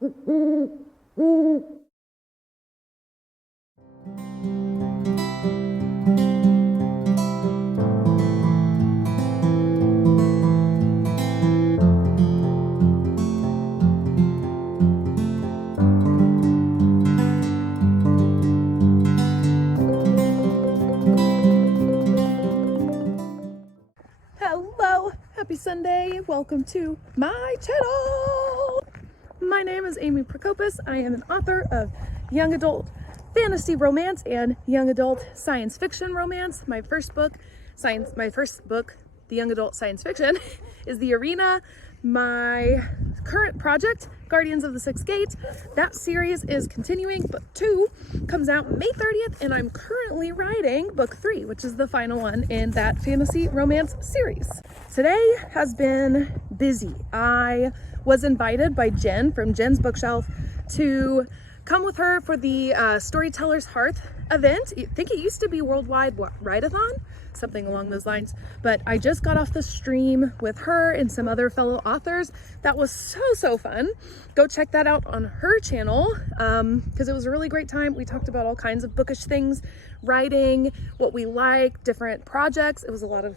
Hello, happy Sunday. Welcome to my channel. My name is Amy Prokopis. I am an author of young adult fantasy romance and young adult science fiction romance. My first book, the young adult science fiction, is The Arena. My current project, Guardians of the Sixth Gate, that series is continuing. Book 2 comes out May 30th, and I'm currently writing book 3, which is the final one in that fantasy romance series. Today has been busy. I was invited by Jen from Jen's Bookshelf to come with her for the Storyteller's Hearth event. I think it used to be Worldwide Write-a-thon, something along those lines, but I just got off the stream with her and some other fellow authors. That was so fun. Go check that out on her channel because it was a really great time. We talked about all kinds of bookish things, writing, what we like, different projects. It was a lot of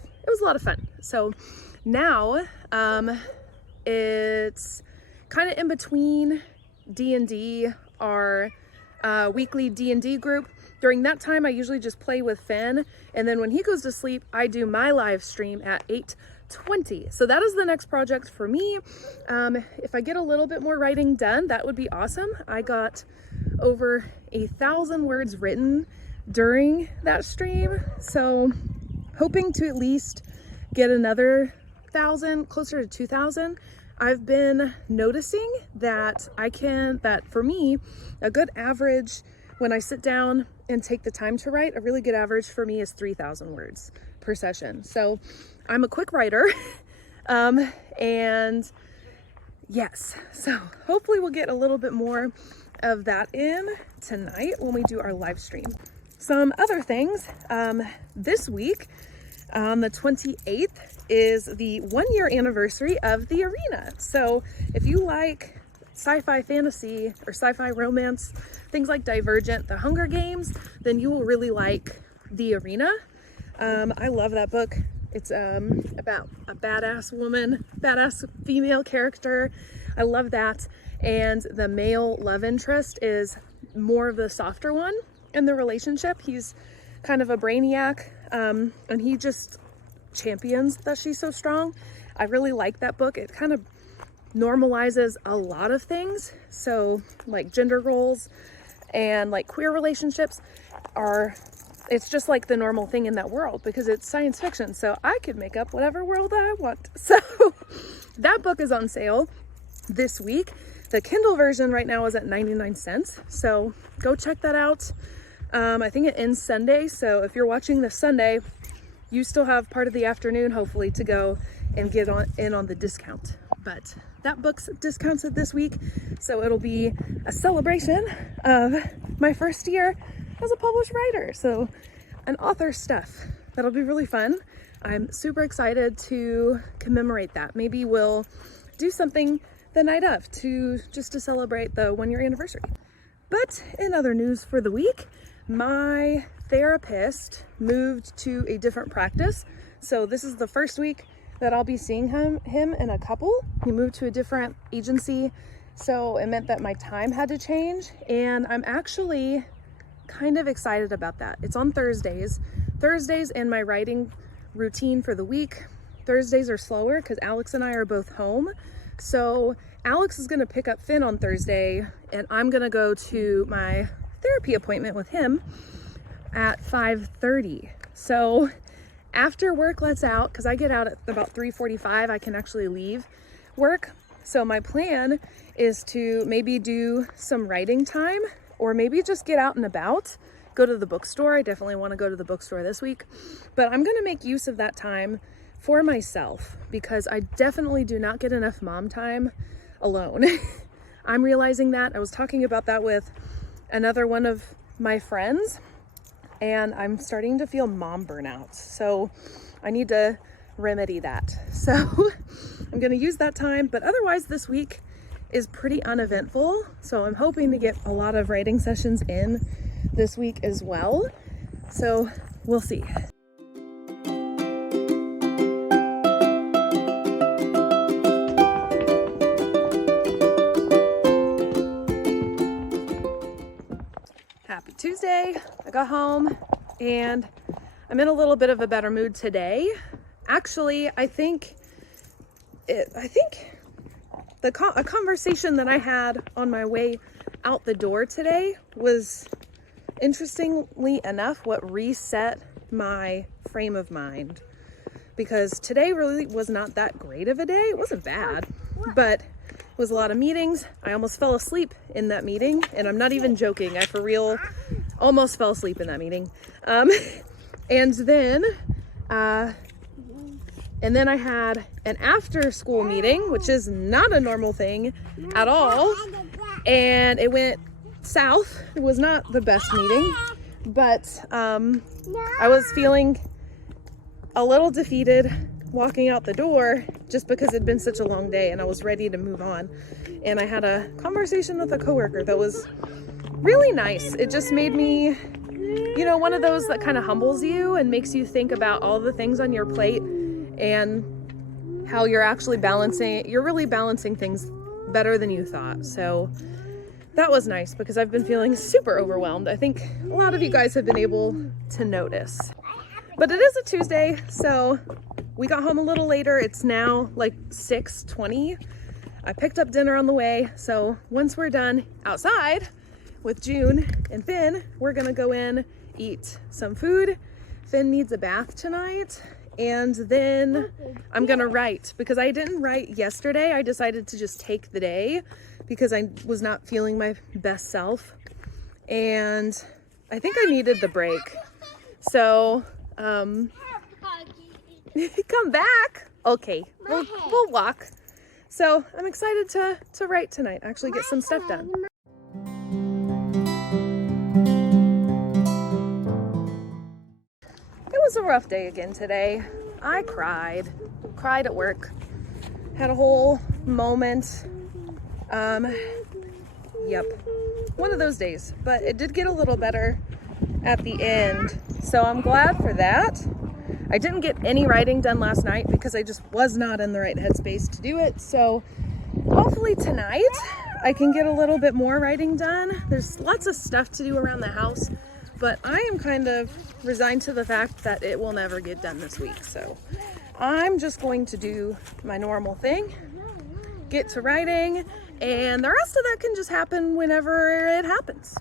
fun. So now it's kind of in between D&D, our weekly D&D group. During that time, I usually just play with Finn, and then when he goes to sleep, I do my live stream at 8:20. So that is the next project for me. If I get a little bit more writing done, that would be awesome. I got over 1,000 words written during that stream, so hoping to at least get another 1,000, closer to 2,000. I've been noticing that for me, a good average when I sit down and take the time to write, a really good average for me is 3,000 words per session. So I'm a quick writer. And yes, so hopefully we'll get a little bit more of that in tonight when we do our live stream. Some other things, this week, on the 28th is the 1-year anniversary of The Arena. So if you like sci-fi fantasy or sci-fi romance, things like Divergent, The Hunger Games, then you will really like The Arena. I love that book. It's about a badass female character. I love that. And the male love interest is more of the softer one in the relationship. He's kind of a brainiac, and he just champions that she's so strong. I really like that book. It kind of normalizes a lot of things. So like gender roles and like queer relationships it's just like the normal thing in that world because it's science fiction. So I could make up whatever world I want. So that book is on sale this week. The Kindle version right now is at 99 cents. So go check that out. I think it ends Sunday. So if you're watching this Sunday, you still have part of the afternoon, hopefully, to go and get in on the discount. But that book's discounted this week, so it'll be a celebration of my first year as a published writer. So an author stuff. That'll be really fun. I'm super excited to commemorate that. Maybe we'll do something the night of to celebrate the 1-year anniversary. But in other news for the week, my therapist moved to a different practice. So this is the first week that I'll be seeing him in a couple. He moved to a different agency, so it meant that my time had to change, and I'm actually kind of excited about that. It's on Thursdays in my writing routine for the week. Thursdays are slower because Alex and I are both home. So Alex is gonna pick up Finn on Thursday, and I'm gonna go to my therapy appointment with him at 5:30. So after work lets out, because I get out at about 3:45, I can actually leave work. So my plan is to maybe do some writing time, or maybe just get out and about, go to the bookstore. I definitely want to go to the bookstore this week, but I'm going to make use of that time for myself because I definitely do not get enough mom time alone. I'm realizing that. I was talking about that with another one of my friends, and I'm starting to feel mom burnout. So I need to remedy that. So I'm going to use that time, but otherwise this week is pretty uneventful. So I'm hoping to get a lot of writing sessions in this week as well. So we'll see. Happy Tuesday. I got home and I'm in a little bit of a better mood today. Actually, I think a conversation that I had on my way out the door today was, interestingly enough, what reset my frame of mind. Because today really was not that great of a day. It wasn't bad, but it was a lot of meetings. I almost fell asleep in that meeting, and I'm not even joking. I for real almost fell asleep in that meeting. And then I had an after school meeting, which is not a normal thing at all. And it went south. It was not the best meeting, but I was feeling a little defeated walking out the door just because it'd been such a long day and I was ready to move on. And I had a conversation with a coworker that was really nice. It just made me, you know, one of those that kind of humbles you and makes you think about all the things on your plate and how you're really balancing things better than you thought. So that was nice because I've been feeling super overwhelmed. I think a lot of you guys have been able to notice. But it is a Tuesday, so we got home a little later. It's now like 6:20. I picked up dinner on the way. So once we're done outside with June and Finn, we're gonna go in, eat some food. Finn needs a bath tonight. And then I'm gonna write because I didn't write yesterday. I decided to just take the day because I was not feeling my best self. And I think I needed the break. So, come back. Okay, we'll walk. So I'm excited to write tonight, actually get some stuff done. It was a rough day again today. I cried at work. Had a whole moment. Yep, one of those days, but it did get a little better at the end. So I'm glad for that. I didn't get any writing done last night because I just was not in the right headspace to do it. So hopefully tonight I can get a little bit more writing done. There's lots of stuff to do around the house, but I am kind of resigned to the fact that it will never get done this week. So I'm just going to do my normal thing, get to writing, and the rest of that can just happen whenever it happens.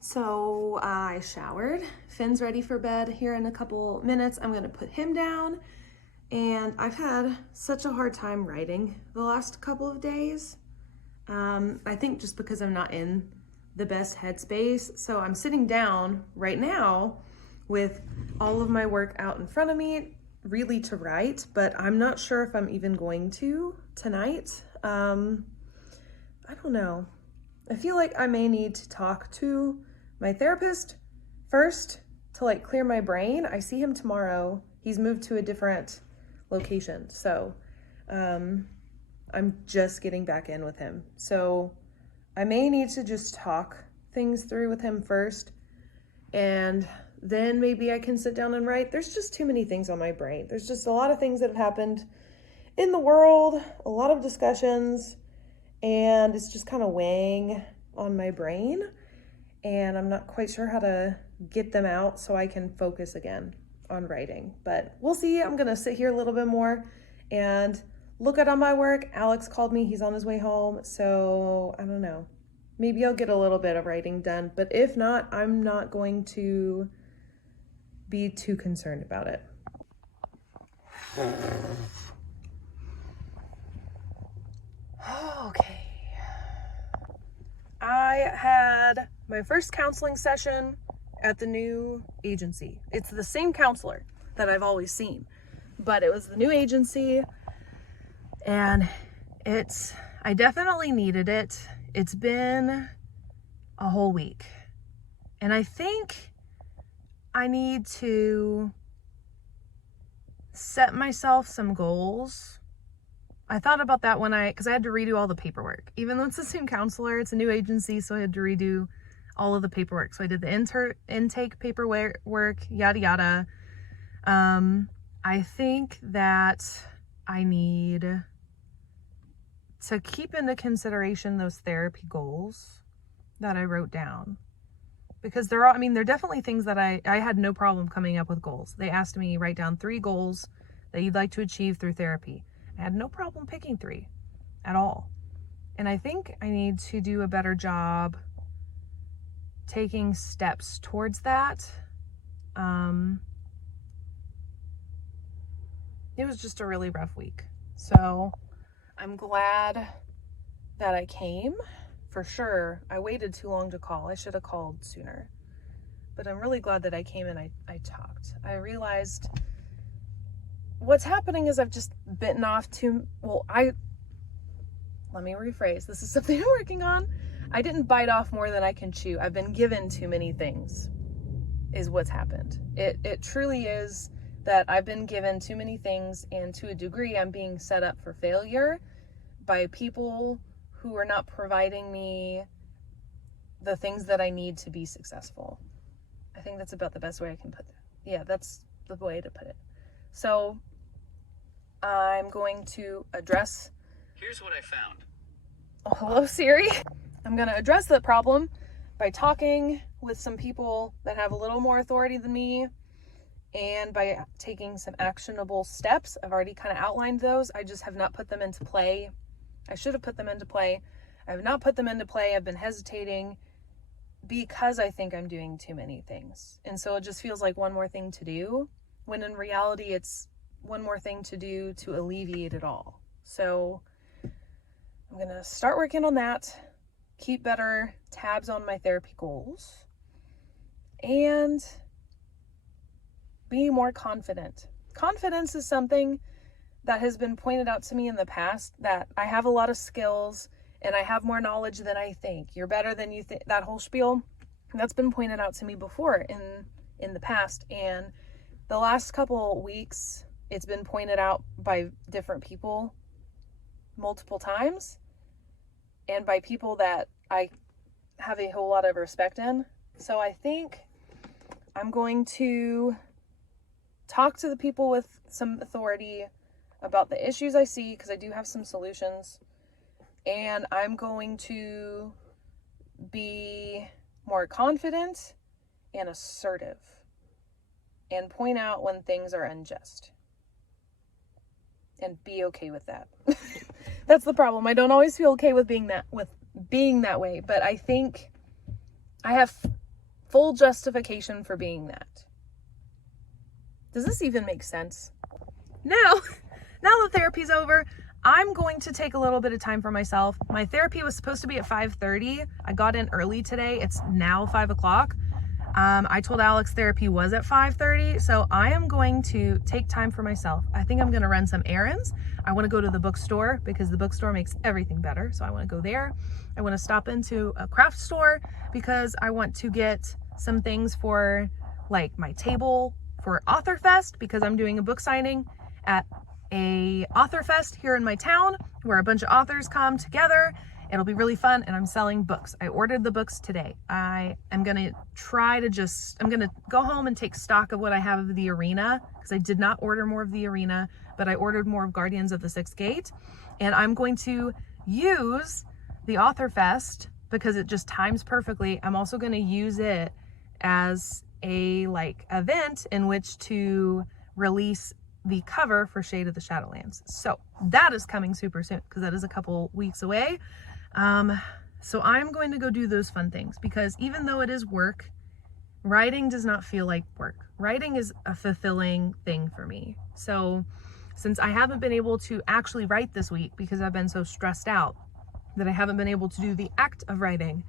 So I showered. Finn's ready for bed here in a couple minutes. I'm gonna put him down. And I've had such a hard time writing the last couple of days. I think just because I'm not in the best headspace. So I'm sitting down right now with all of my work out in front of me, really to write, but I'm not sure if I'm even going to tonight. I don't know. I feel like I may need to talk to my therapist first to like clear my brain. I see him tomorrow. He's moved to a different location. So I'm just getting back in with him. So I may need to just talk things through with him first, and then maybe I can sit down and write. There's just too many things on my brain. There's just a lot of things that have happened in the world, a lot of discussions, and it's just kind of weighing on my brain, and I'm not quite sure how to get them out so I can focus again on writing. But we'll see. I'm gonna sit here a little bit more and look at all my work. Alex called me, he's on his way home, so I don't know. Maybe I'll get a little bit of writing done, but if not, I'm not going to be too concerned about it. Okay. I had my first counseling session at the new agency. It's the same counselor that I've always seen, but it was the new agency, and I definitely needed it. It's been a whole week, And I think I need to set myself some goals. I thought about that because I had to redo all the paperwork. Even though it's the same counselor, it's a new agency, so I had to redo all of the paperwork. So I did the intake paperwork, yada yada. I think that I need to keep into consideration those therapy goals that I wrote down. Because they're definitely things that I had no problem coming up with goals. They asked me write down 3 goals that you'd like to achieve through therapy. I had no problem picking 3 at all. And I think I need to do a better job taking steps towards that. It was just a really rough week. So I'm glad that I came. For sure, I waited too long to call. I should have called sooner. But I'm really glad that I came and I talked. I realized what's happening is I've just bitten off let me rephrase. This is something I'm working on. I didn't bite off more than I can chew. I've been given too many things is what's happened. It truly is that I've been given too many things, and to a degree I'm being set up for failure by people who are not providing me the things that I need to be successful. I think that's about the best way I can put it. Yeah, that's the way to put it. So I'm going to address... Here's what I found. Oh, hello, Siri. I'm going to address that problem by talking with some people that have a little more authority than me, and by taking some actionable steps. I've already kind of outlined those. I just have not put them into play. I should have put them into play. I have not put them into play. I've been hesitating because I think I'm doing too many things. And so it just feels like one more thing to do, when in reality it's one more thing to do to alleviate it all. So I'm going to start working on that, keep better tabs on my therapy goals, and be more confident. Confidence is something that has been pointed out to me in the past, that I have a lot of skills and I have more knowledge than I think. You're better than you think. That whole spiel, that's been pointed out to me before in the past. And the last couple weeks, it's been pointed out by different people multiple times, and by people that I have a whole lot of respect in. So I think I'm going to talk to the people with some authority about the issues I see, because I do have some solutions, and I'm going to be more confident and assertive and point out when things are unjust and be okay with that. That's the problem. I don't always feel okay with being that way, but I think I have full justification for being that. Does this even make sense? Now that therapy's over, I'm going to take a little bit of time for myself. My therapy was supposed to be at 5:30. I got in early today. It's now 5 o'clock. I told Alex therapy was at 5:30, so I am going to take time for myself. I think I'm going to run some errands. I want to go to the bookstore because the bookstore makes everything better, so I want to go there. I want to stop into a craft store because I want to get some things for like my table for Author Fest, because I'm doing a book signing at a Author Fest here in my town where a bunch of authors come together. It'll be really fun, and I'm selling books. I ordered the books today. I am going to I'm going to go home and take stock of what I have of the Arena, because I did not order more of the Arena, but I ordered more of Guardians of the Sixth Gate. And I'm going to use the Author Fest because it just times perfectly. I'm also going to use it as a event in which to release the cover for Shade of the Shadowlands. So that is coming super soon, because that is a couple weeks away. So I'm going to go do those fun things, because even though it is work, writing does not feel like work. Writing is a fulfilling thing for me. So since I haven't been able to actually write this week because I've been so stressed out that I haven't been able to do the act of writing,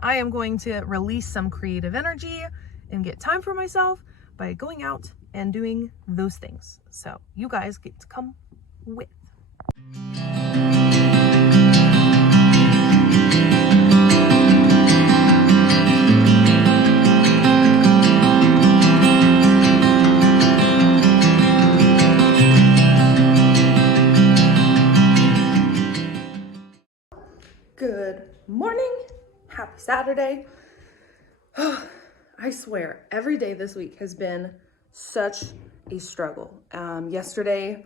I am going to release some creative energy and get time for myself by going out and doing those things. So you guys get to come with. Saturday. I swear, every day this week has been such a struggle. Yesterday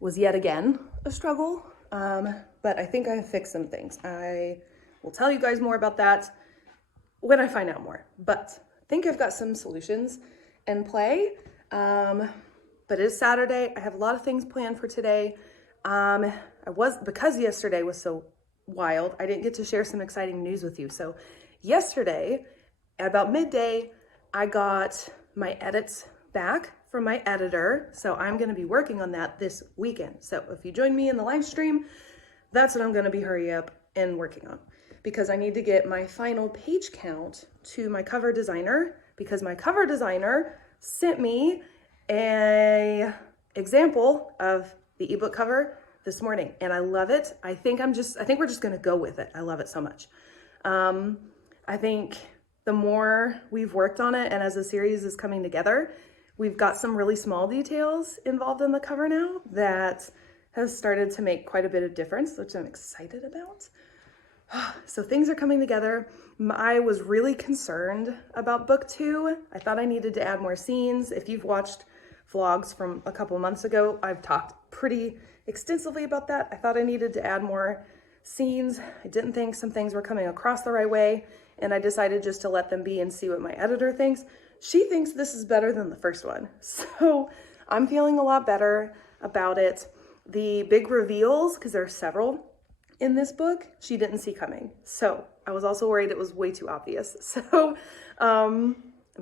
was yet again a struggle, but I think I have fixed some things. I will tell you guys more about that when I find out more, but I think I've got some solutions in play. But it is Saturday. I have a lot of things planned for today. Because yesterday was so wild, I didn't get to share some exciting news with you. So yesterday at about midday, I got my edits back from my editor. So I'm going to be working on that this weekend. So if you join me in the live stream, that's what I'm going to be hurry up and working on, because I need to get my final page count to my cover designer, because my cover designer sent me a example of the ebook cover this morning, and I love it. I think we're just going to go with it. I love it so much. I think the more we've worked on it, and as the series is coming together, we've got some really small details involved in the cover now that has started to make quite a bit of difference, which I'm excited about. So things are coming together. I was really concerned about book 2. I thought I needed to add more scenes. If you've watched vlogs from a couple months ago, I've talked pretty extensively about that. I thought I needed to add more scenes. I didn't think some things were coming across the right way, and I decided just to let them be and see what my editor thinks. She thinks this is better than the first one. So I'm feeling a lot better about it. The big reveals, because there are several in this book, she didn't see coming. So I was also worried it was way too obvious. So I'm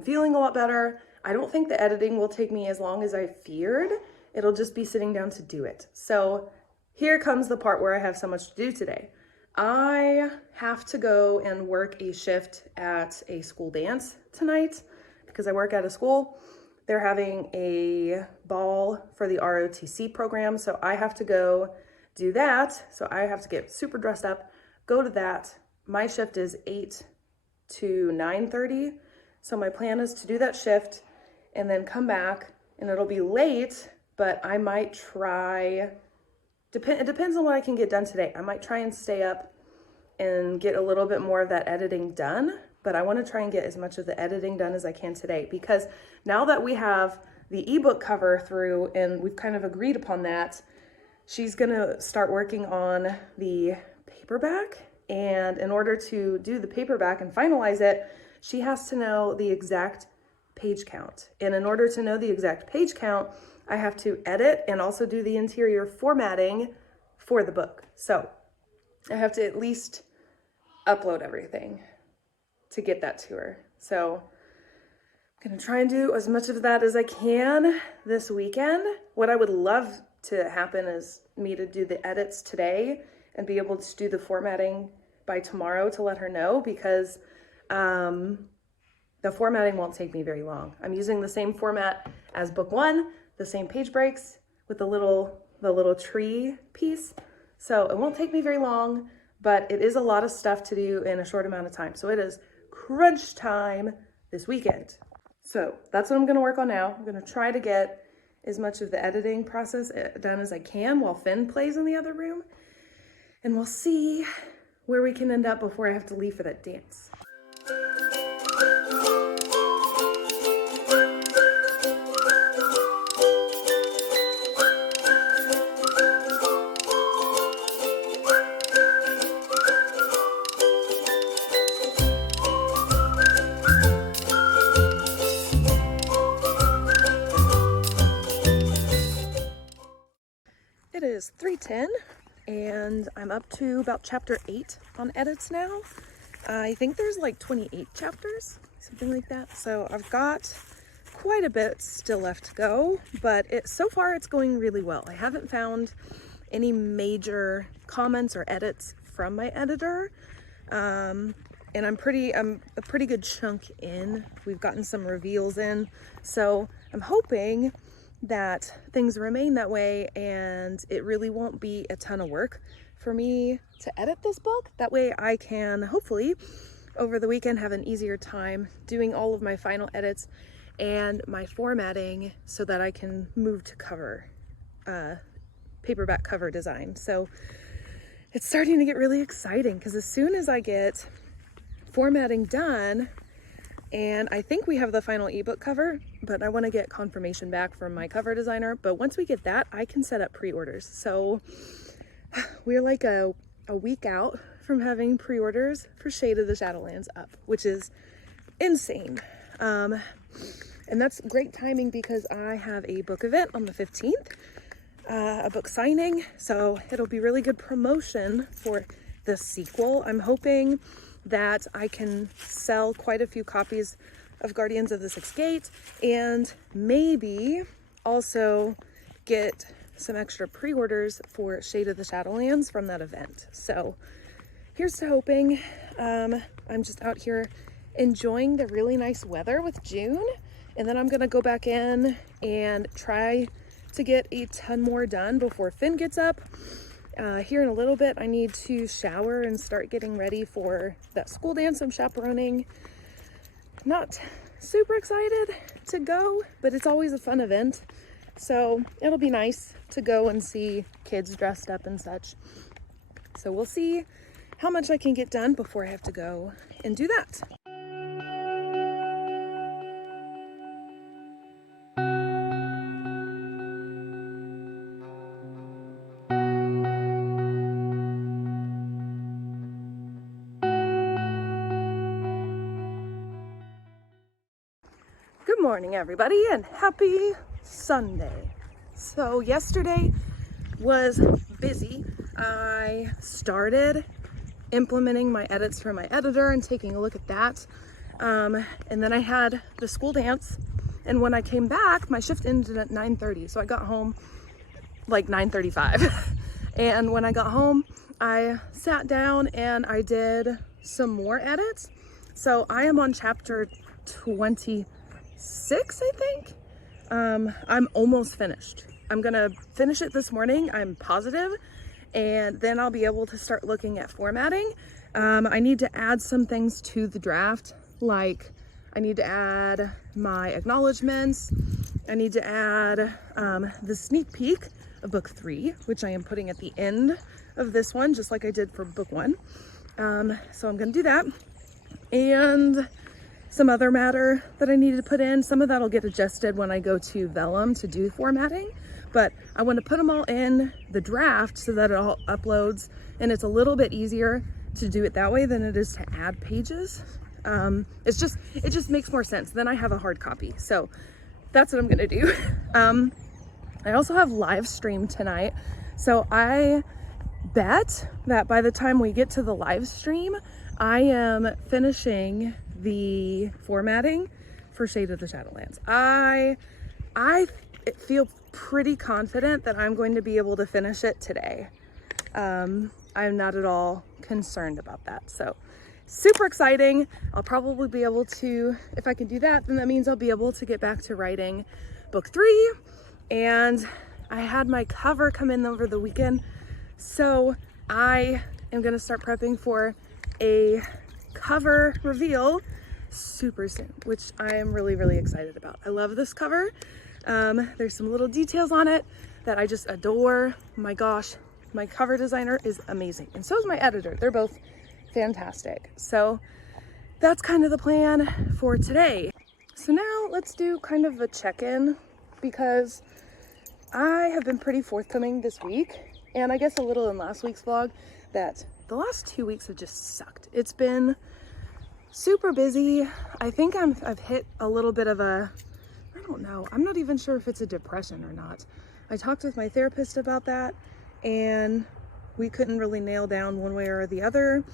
feeling a lot better. I don't think the editing will take me as long as I feared. It'll just be sitting down to do it. So here comes the part where I have so much to do today. I have to go and work a shift at a school dance tonight because I work at a school. They're having a ball for the ROTC program, so I have to go do that. So I have to get super dressed up, go to that. My shift is 8 to 9:30. So my plan is to do that shift and then come back, and it'll be late, but I might try, it depends on what I can get done today. I might try and stay up and get a little bit more of that editing done, but I want to try and get as much of the editing done as I can today, because now that we have the ebook cover through and we've kind of agreed upon that, she's going to start working on the paperback. And in order to do the paperback and finalize it, she has to know the exact page count. And in order to know the exact page count, I have to edit and also do the interior formatting for the book. So I have to at least upload everything to get that to her. So I'm going to try and do as much of that as I can this weekend. What I would love to happen is me to do the edits today and be able to do the formatting by tomorrow to let her know, because the formatting won't take me very long. I'm using the same format as book 1, the same page breaks with the little tree piece. So it won't take me very long, but it is a lot of stuff to do in a short amount of time. So it is crunch time this weekend. So that's what I'm going to work on now. I'm going to try to get as much of the editing process done as I can while Finn plays in the other room. And we'll see where we can end up before I have to leave for that dance. It is 3:10 and I'm up to about chapter 8 on edits now. I think there's like 28 chapters, something like that. So I've got quite a bit still left to go, but so far it's going really well. I haven't found any major comments or edits from my editor. And I'm a pretty good chunk in. We've gotten some reveals in. So I'm hoping that things remain that way and it really won't be a ton of work for me to edit this book. That way I can hopefully over the weekend have an easier time doing all of my final edits and my formatting so that I can move to cover, paperback cover design. So it's starting to get really exciting because as soon as I get formatting done, and I think we have the final ebook cover, but I want to get confirmation back from my cover designer. But once we get that, I can set up pre-orders. So we're like a week out from having pre-orders for Shade of the Shadowlands up, which is insane. And that's great timing because I have a book event on the 15th, a book signing. So it'll be really good promotion for the sequel. I'm hoping that I can sell quite a few copies of Guardians of the Sixth Gate and maybe also get some extra pre-orders for Shade of the Shadowlands from that event. So here's to hoping. I'm just out here enjoying the really nice weather with June, and then I'm gonna go back in and try to get a ton more done before Finn gets up. Here in a little bit, I need to shower and start getting ready for that school dance I'm chaperoning. Not super excited to go, but it's always a fun event. So it'll be nice to go and see kids dressed up and such. So we'll see how much I can get done before I have to go and do that. Good morning, everybody, and happy Sunday. So yesterday was busy. I started implementing my edits for my editor and taking a look at that. And then I had the school dance, and when I came back, my shift ended at 9:30, so I got home like 9:35. And when I got home, I sat down and I did some more edits. So I am on chapter 26, I think. I'm almost finished. I'm gonna finish it this morning, I'm positive, and then I'll be able to start looking at formatting. I need to add some things to the draft, like I need to add my acknowledgements. I need to add the sneak peek of book 3, which I am putting at the end of this one, just like I did for book 1. So I'm gonna do that. And some other matter that I needed to put in. Some of that will get adjusted when I go to Vellum to do formatting, but I want to put them all in the draft so that it all uploads, and it's a little bit easier to do it that way than it is to add pages. It just makes more sense. Then I have a hard copy. So that's what I'm gonna do. I also have live stream tonight. So I bet that by the time we get to the live stream, I am finishing the formatting for Shade of the Shadowlands. I feel pretty confident that I'm going to be able to finish it today. I'm not at all concerned about that. So super exciting. I'll probably be able to, if I can do that, then that means I'll be able to get back to writing book 3. And I had my cover come in over the weekend. So I am gonna start prepping for a cover reveal super soon, which I am really, really excited about. I love this cover. There's some little details on it that I just adore. My gosh, my cover designer is amazing. And so is my editor. They're both fantastic. So that's kind of the plan for today. So now let's do kind of a check-in, because I have been pretty forthcoming this week, and I guess a little in last week's vlog, that the last 2 weeks have just sucked. It's been super busy. I think I've hit a little bit of a, I don't know, I'm not even sure if it's a depression or not. I talked with my therapist about that, and we couldn't really nail down one way or the other.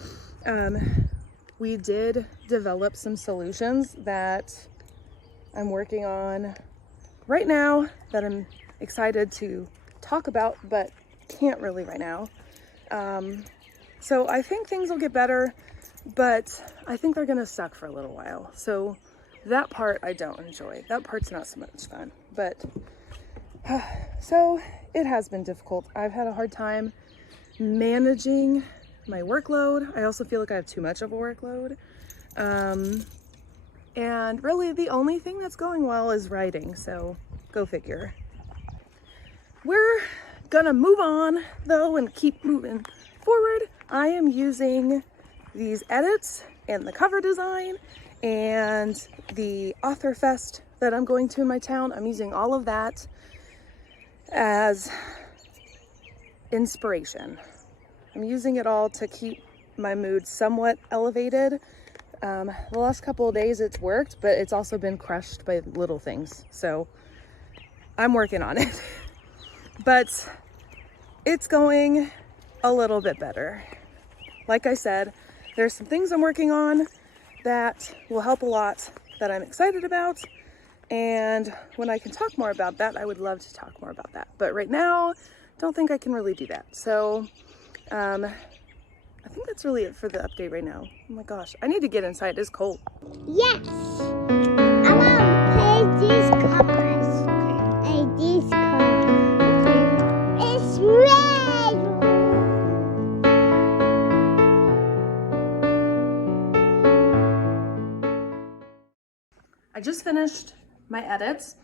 We did develop some solutions that I'm working on right now that I'm excited to talk about, but can't really right now. So I think things will get better, but I think they're gonna suck for a little while. So that part I don't enjoy. That part's not so much fun, but so it has been difficult. I've had a hard time managing my workload. I also feel like I have too much of a workload. And really the only thing that's going well is writing, so go figure. We're gonna move on though and keep moving forward. I am using these edits and the cover design and the author fest that I'm going to in my town. I'm using all of that as inspiration. I'm using it all to keep my mood somewhat elevated. The last couple of days it's worked, but it's also been crushed by little things. So I'm working on it, but it's going a little bit better. Like I said, there's some things I'm working on that will help a lot that I'm excited about. And when I can talk more about that, I would love to talk more about that. But right now, don't think I can really do that. So I think that's really it for the update right now. Oh my gosh, I need to get inside. It's cold. Yes. I want to play these colors. Okay. And these colors. Okay. It's red. I just finished my edits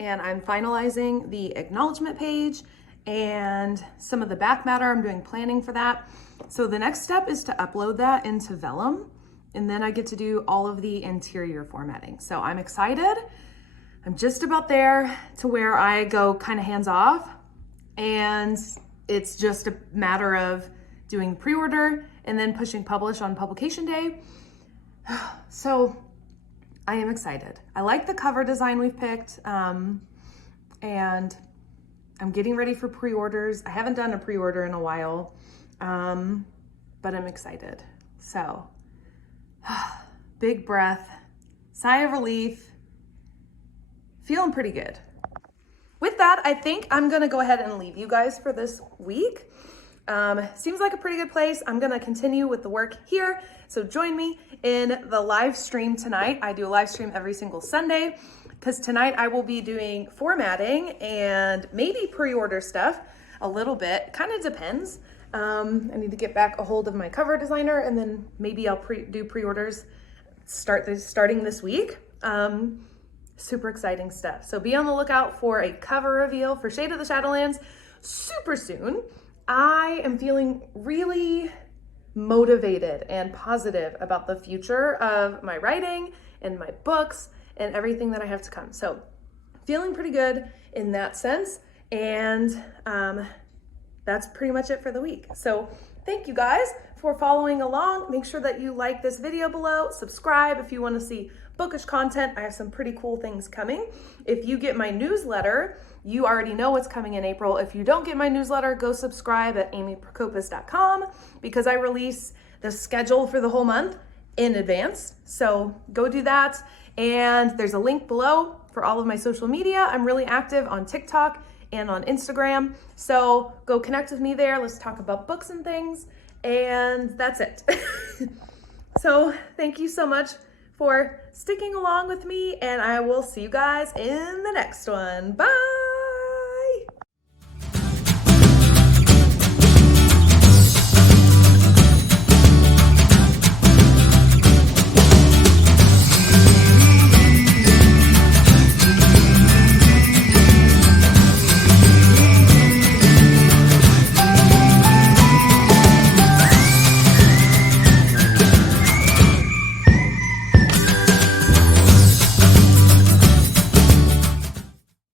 and I'm finalizing the acknowledgement page and some of the back matter. I'm doing planning for that. So the next step is to upload that into Vellum, and then I get to do all of the interior formatting. So I'm excited. I'm just about there to where I go kind of hands off, and it's just a matter of doing pre-order and then pushing publish on publication day. So I am excited. I like the cover design we've picked, and I'm getting ready for pre-orders. I haven't done a pre-order in a while, but I'm excited. So, big breath, sigh of relief, feeling pretty good. With that, I think I'm gonna go ahead and leave you guys for this week. Seems like a pretty good place. I'm gonna continue with the work here. So join me in the live stream tonight. I do a live stream every single Sunday, because tonight I will be doing formatting and maybe pre-order stuff a little bit. Kind of depends. I need to get back a hold of my cover designer, and then maybe I'll do pre-orders starting this week. Super exciting stuff. So be on the lookout for a cover reveal for Shade of the Shadowlands super soon. I am feeling really motivated and positive about the future of my writing and my books and everything that I have to come. So feeling pretty good in that sense. And that's pretty much it for the week. So thank you guys for following along. Make sure that you like this video below, subscribe if you want to see bookish content. I have some pretty cool things coming. If you get my newsletter, you already know what's coming in April. If you don't get my newsletter, go subscribe at amyprokopis.com, because I release the schedule for the whole month in advance. So go do that. And there's a link below for all of my social media. I'm really active on TikTok and on Instagram. So go connect with me there. Let's talk about books and things. And that's it. So thank you so much for sticking along with me, and I will see you guys in the next one. Bye.